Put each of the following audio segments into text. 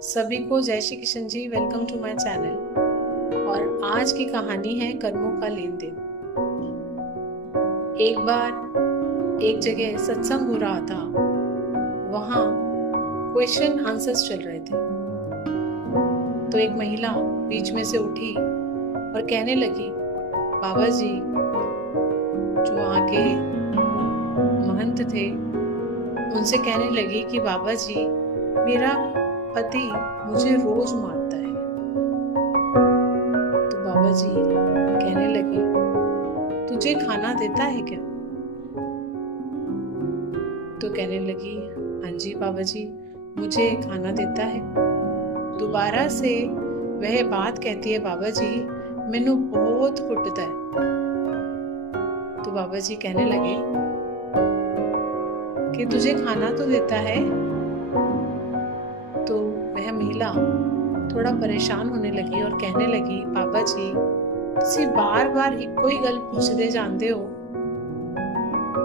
सभी को जय Shri Krishna ji. Welcome to my channel. और आज की कहानी है कर्मों का लेन देन। एक बार एक जगह सत्संग हो रहा था। वहाँ क्वेश्चन आंसर्स चल रहे थे। तो एक महिला बीच में से उठी और कहने लगी, बाबा जी, जो वहाँ के महंत थे, उनसे कहने लगी कि बाबा जी, मेरा पति मुझे रोज मारता है। तो बाबा जी कहने लगे, तुझे खाना देता है क्या? तो कहने लगी, हाँ जी बाबा जी, मुझे खाना देता है। दोबारा से वह बात कहती है, बाबा जी, मैनू बहुत कुटता है। तो बाबा जी कहने लगे कि तुझे खाना तो देता है। तो वह महिला थोड़ा परेशान होने लगी और कहने लगी, बाबा जी, तुसी बार बार इको ही गल पूछते जाते हो।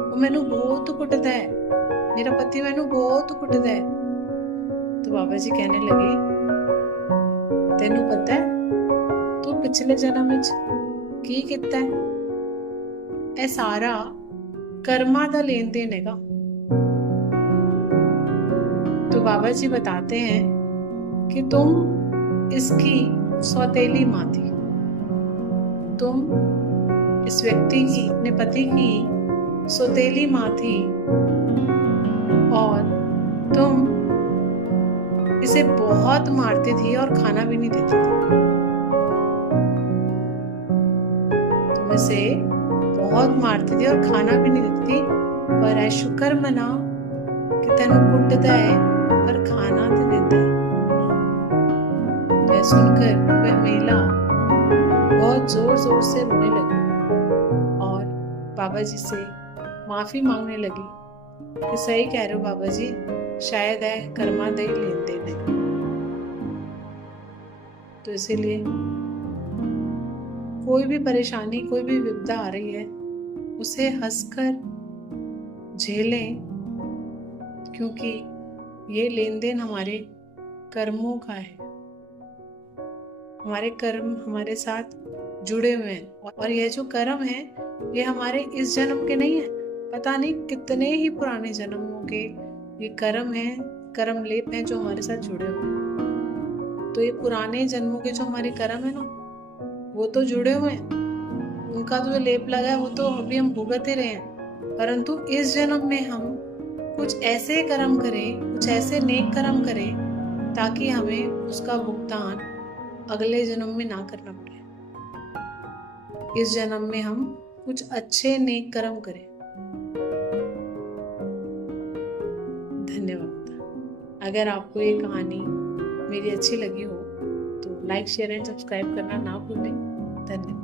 वो मैनू बहुत कुटदा है, मेरा पति मैनू बहुत कुटदा है। तो बाबा जी कहने लगे, तेनू पता है तू पिछले जन्म विच की कीता है? ए सारा कर्मा दा लेन देन हैगा। तो बाबा जी बताते हैं कि तुम इसकी सौतेली माँ थी। तुम इस व्यक्ति की, अपने पति की सौतेली माँ थी और तुम इसे बहुत मारती थी और खाना भी नहीं देती थी। तुम इसे बहुत मारती थी और खाना भी नहीं देती थी, पर है शुक्र मना कि तेनू कुटदा है पर खाना तो देता है। तो सुनकर वह महिला बहुत जोर जोर से रोने लगी और बाबा जी से माफी मांगने लगी कि सही कह रहे हो बाबा जी, शायद है कर्मा दे लेन देन है। तो इसीलिए कोई भी परेशानी, कोई भी विपदा आ रही है, उसे हंसकर झेलें, क्योंकि ये लेन देन हमारे कर्मों का है। हमारे कर्म हमारे साथ जुड़े हुए हैं और यह जो कर्म है, ये हमारे इस जन्म के नहीं है, पता नहीं कितने ही पुराने जन्मों के ये कर्म है, कर्म लेप हैं जो हमारे साथ जुड़े हुए हैं। तो ये पुराने जन्मों के जो हमारे कर्म है ना, वो तो जुड़े हुए हैं, उनका जो लेप लगा है वो तो अभी हम भुगत ही रहे हैं। परंतु इस जन्म में हम कुछ ऐसे कर्म करें, कुछ ऐसे नेक कर्म करें ताकि हमें उसका भुगतान अगले जन्म में ना करना पड़े। इस जन्म में हम कुछ अच्छे नेक कर्म करें। धन्यवाद। अगर आपको ये कहानी मेरी अच्छी लगी हो तो लाइक, शेयर एंड सब्सक्राइब करना ना भूलें। धन्यवाद।